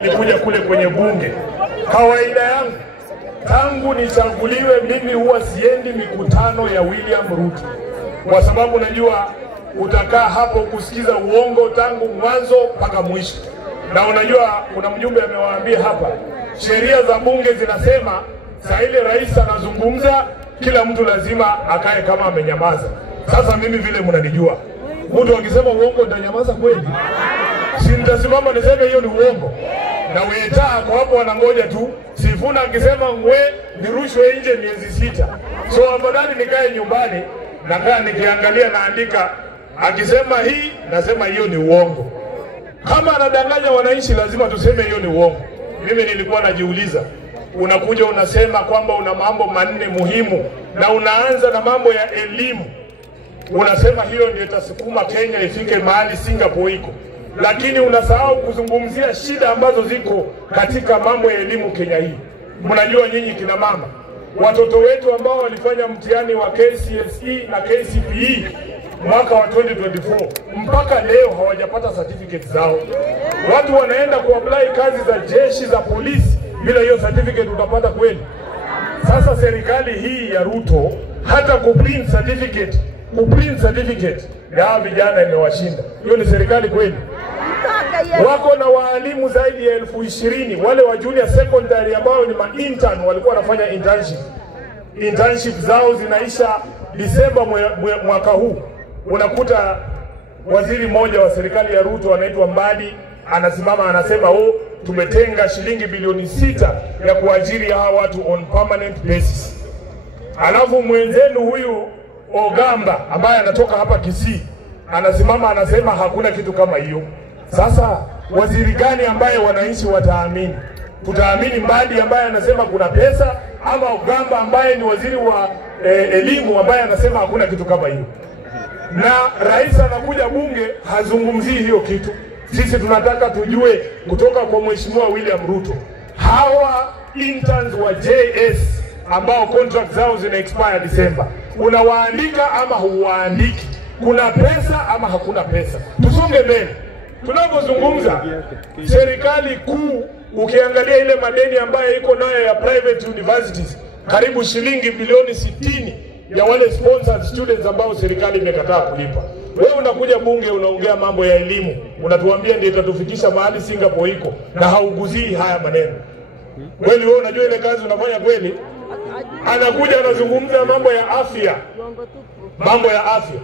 Nikuja kule kwenye bunge. Kawaida yangu tangu nichaguliwe mimi huwa siendi mikutano ya William Ruto, kwa sababu najua utakaa hapo kusikiza uongo tangu mwanzo mpaka mwisho. Na unajua kuna mjumbe amewaambia hapa, sheria za bunge zinasema saa ile rais anazungumza kila mtu lazima akae kama amenyamaza. Sasa mimi vile mnanijua, mtu akisema uongo nitanyamaza kweli? Si nitasimama niseme hiyo ni uongo? Na Weta kwa hapo wanangoja tu. Sifuna akisema ngwe nirushwe nje miezi 6. So afadhali nikae nyumbani nakaa nikiangalia naandika, akisema hii nasema hiyo ni uongo. Kama anadanganya wananchi lazima tuseme hiyo ni uongo. Mimi nilikuwa najiuliza, unakuja unasema kwamba una mambo manne muhimu na unaanza na mambo ya elimu. Unasema hiyo ndio itasukuma Kenya ifike mahali Singapore iko. Lakini unasahau kuzungumzia shida ambazo ziko katika mambo ya elimu Kenya hii. Mnajua nyinyi kina mama, watoto wetu ambao walifanya mtihani wa KCSE na KCPE mwaka wa 2024 mpaka leo hawajapata certificate zao. Watu wanaenda kuapply kazi za jeshi za polisi bila hiyo certificate utapata kweli? Sasa serikali hii ya Ruto hata kuprint certificate ya vijana imewashinda. Hiyo ni serikali kweli? Wako na waalimu zaidi ya 20,000 wale wa junior secondary ambao ni ma-intern walikuwa wanafanya internship zao zinaisha Disemba mwaka huu. Unakuta waziri mmoja wa serikali ya Ruto anaitwa Mbadi anasimama anasema tumetenga shilingi bilioni 6 ya kuajiri hawa watu on permanent basis. Alafu mwenzenu huyu Ogamba ambaye anatoka hapa Kisii anasimama anasema hakuna kitu kama hiyo. Sasa waziri gani ambaye wananchi wataamini? Tutaamini Mbadi ambaye anasema kuna pesa, ama Ogamba ambaye ni waziri wa elimu ambaye anasema hakuna kitu kama hiyo? Na rais anakuja bunge hazungumzii hiyo kitu. Sisi tunataka tujue kutoka kwa Mheshimiwa William Ruto, hawa interns wa JS ambao contract zao zina expire December, unawaandika ama huwaandiki? Kuna pesa ama hakuna pesa? Tusonge mbele. Tunapozungumza serikali kuu, ukiangalia ile madeni ambayo iko nayo ya private universities, karibu shilingi bilioni 60 ya wale sponsored students ambao serikali imekataa kulipa. Wewe unakuja bunge unaongea mambo ya elimu, unatuambia ndio itatufikisha mahali Singapore iko, na hauguzii haya maneno. Kweli wewe unajua ile kazi unafanya kweli? Anakuja anazungumza mambo ya afya. Mambo ya afya.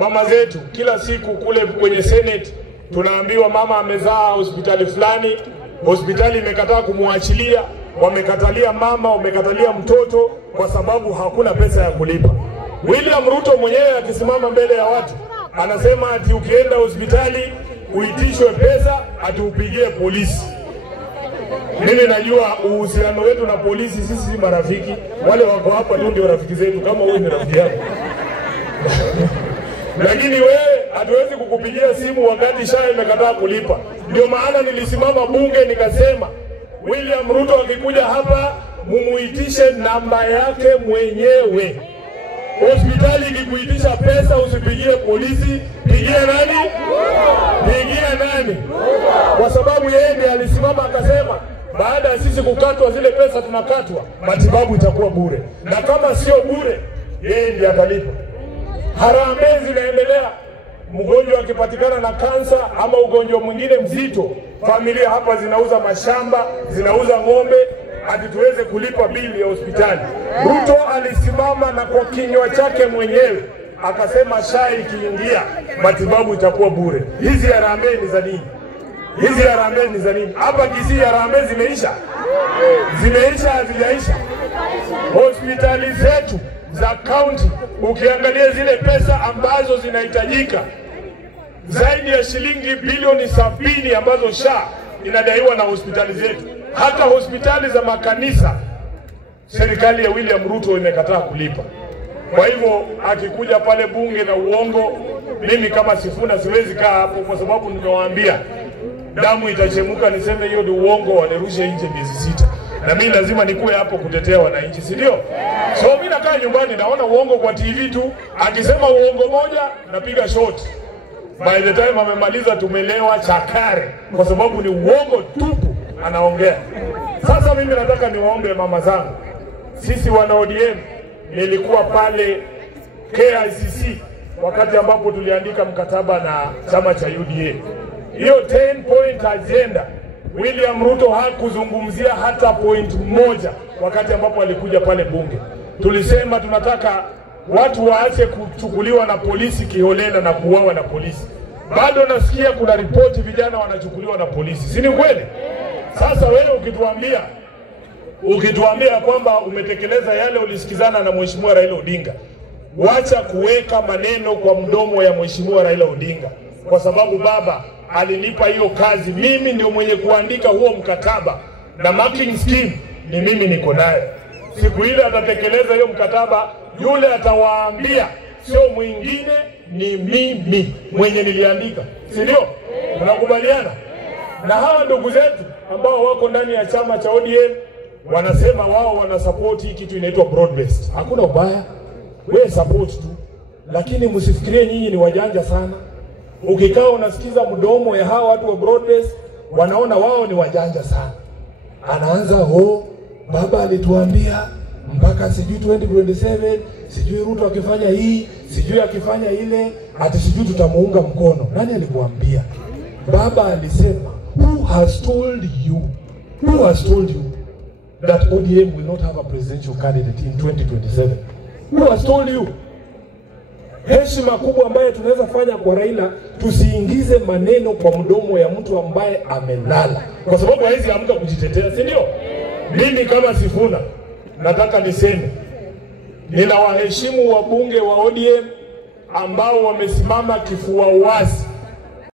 Mama zetu kila siku kule kwenye Senate tunaambiwa mama amezaa hospitali fulani, hospitali imekataa kumwachilia, wamekatalia mama, wamekatalia mtoto kwa sababu hakuna pesa ya kulipa. William Ruto mwenyewe akisimama mbele ya watu anasema ati ukienda hospitali uitishwe pesa ati upigie polisi. Mimi najua uhusiano wetu na polisi, sisi si marafiki. Wale wako hapa tu ndio rafiki zetu, kama wewe ni rafiki yako. Lakini wewe hatuwezi kukupigia simu wakati SHA imekataa kulipa. Ndio maana nilisimama bunge nikasema William Ruto akikuja hapa mumuitishe namba yake mwenyewe. Hospitali ikikuitisha pesa usipigie polisi, pigia nani? Pigia nani? Kwa sababu yeye ndiye alisimama akasema baada ya sisi kukatwa zile pesa tunakatwa, matibabu itakuwa bure. Na kama sio bure, yeye ndiye atalipa. Harambee zinaendelea. Mgonjwa akipatikana na kansa ama ugonjwa mwingine mzito, familia hapa zinauza mashamba, zinauza ng'ombe hadi tuweze kulipa bili ya hospitali. Ruto alisimama na kwa kinywa chake mwenyewe akasema SHA ikiingia matibabu itakuwa bure. Hizi harambee ni za nini? Hizi harambee ni za nini? Hapa Kisii harambee zimeisha? Zimeisha hazijaisha? Hospitali zetu za county ukiangalia zile pesa ambazo zinahitajika zaidi ya shilingi bilioni 70 ambazo SHA inadaiwa na hospitali zetu. Hata hospitali za makanisa serikali ya William Ruto imekataa kulipa. Kwa hivyo akikuja pale bunge na uongo, mimi kama Sifuna siwezi kaa hapo, kwa sababu nimewaambia damu itachemuka niseme hiyo ni uongo, wanirushe nje miezi 6. Na mimi lazima nikuwe hapo kutetea wananchi, si ndio? So mimi nakaa nyumbani naona uongo kwa TV tu, akisema uongo moja napiga shot. By the time amemaliza tumelewa chakare, kwa sababu ni uongo tupu. anaongea. Sasa mimi nataka niwaombe mama zangu, sisi wana ODM, nilikuwa pale KICC wakati ambapo tuliandika mkataba na chama cha UDA. Hiyo 10 point agenda William Ruto hakuzungumzia hata point moja wakati ambapo alikuja pale bunge. Tulisema tunataka watu waache kuchukuliwa na polisi kiholela na kuuawa na polisi. Bado nasikia kuna ripoti vijana wanachukuliwa na polisi. Si ni kweli? Sasa wewe ukituambia kwamba umetekeleza yale ulisikizana na Mheshimiwa Raila Odinga, wacha kuweka maneno kwa mdomo ya Mheshimiwa Raila Odinga, kwa sababu baba alinipa hiyo kazi. Mimi ndio mwenye kuandika huo mkataba na marking scheme ni mimi niko nayo. Siku ile atatekeleza hiyo mkataba, yule atawaambia sio mwingine, ni mimi mwenye niliandika. Si ndio? Tunakubaliana? Na hawa ndugu zetu ambao wako ndani ya chama cha ODM wanasema wao wanasupport hii kitu inaitwa broad based. Hakuna ubaya, wewe support tu, lakini msifikirie nyinyi ni wajanja sana. Ukikaa unasikiza mdomo ya hawa watu wa broad based, wanaona wao ni wajanja sana. Anaanza baba alituambia mpaka sijui 2027, sijui Ruto akifanya hii, sijui akifanya ile, ati sijui tutamuunga mkono. Nani alikuambia? Baba alisema, who has told you that ODM will not have a presidential candidate in 2027? Who has told you? Heshima kubwa ambayo tunaweza fanya kwa Raila, tusiingize maneno kwa mdomo ya mtu ambaye amelala, kwa sababu haizi amka kujitetea, si ndio? Mimi kama Sifuna nataka niseme ninawaheshimu wabunge wa ODM ambao wamesimama kifua wazi